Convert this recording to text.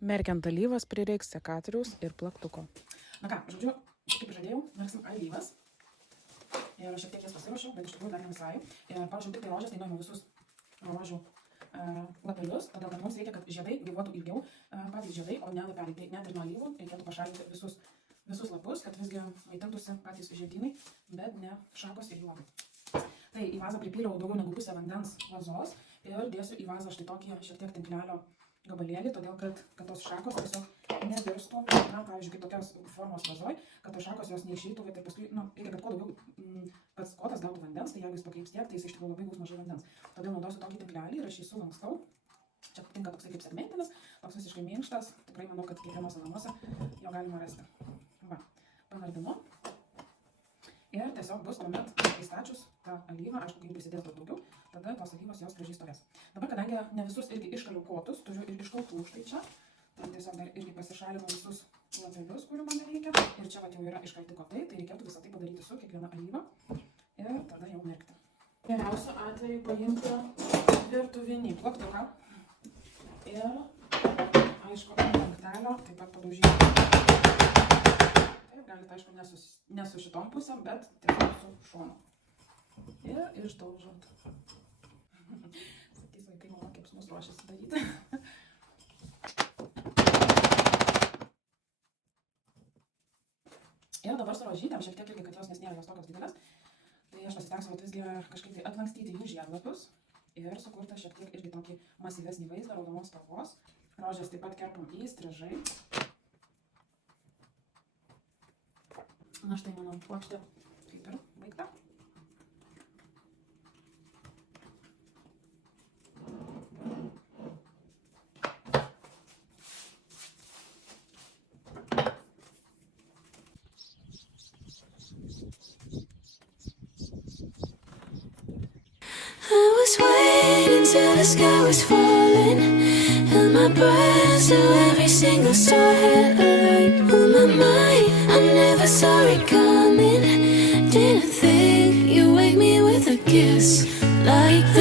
Merkiant alyvas prireiks sekatoriaus ir plaktuko. Na ką, žodžiu, kaip žadėjau, merksim alyvas. Ir šiek tiek jas pasiruošiau, bet iš tikrųjų dar ne visai. Ir paruošiau tik tai rožės, tai nuėmiau visus rožių lapelius, todėl kad mums reikia, kad žiedai gyvuotų ilgiau, patys žiedai, o ne lapeliai. Tai net ir nuo alyvų reikėtų pašalinti visus lapus, kad visgi maitintųsi patys žiedynai, bet ne šakos ir jų lapai. Tai į vazą pripyliau daugiau negu pusę vandens vazos ir dėsiu į vazą štai tokį šiek tiek tinklelio gabalėlį, todėl kad tos šakos tiesiog nevirstų, na, pavyzdžiui, kaip tokios formos vazoj, kad tos šakos jos neišeitų, bet ir paskui, reikia, kad kuo daugiau pats kotas gautų vandens, tai jeigu jis pakreips tiek, tai jis iš tikrųjų labai gaus mažai vandens. Todėl naudosiu tokį tinklelį ir aš jį sulankstau. Čia tinka toksai kaip segmentinis, toks visiškai minkštas, tikrai manau, kad kiekvienose namuose jo galima rasti. Va, panardinu. Ir tiesiog bus tuomet įstačius tą alyvą, aišku, kai prisidės daug daugiau, tada tos alyvos jos gražiai stovės. Dabar, kadangi ne visus irgi iškaliu kotus, turiu ir iškaltų štai čia, tai tiesiog dar irgi pasišalinu visus lapelius, kurių man reikia. Ir čia vat jau yra iškalti kotai, tai reikėtų visą tai padaryti su kiekviena alyva ir tada jau merkti. Geriausiu atveju paimti virtuvinį plaktuką ir, aišku, ant dangtelio taip pat padaužyti. Galite, aišku, ne su šitom pusėm, bet tiesiog su šonu. Ir išdaužant. Sakys vaikai, mama kepsmus ruošiasi daryti. Ir dabar su rožytėm, šiek tiek irgi, kad jos nėra jos tokios didelės, tai aš pasitengsiu visgi kažkaip tai atlankstyti jų žiedlapius ir sukurti šiek tiek irgi tokį masyvesnį vaizdą raudonos spalvos. Rožės taip pat kerpam įstrižai. Na štai mano puokštė kaip ir baigta. I was waiting till the sky was falling, held my breath so every single star had a light on my mind. I never saw it coming, didn't think you'd wake me with a kiss like that.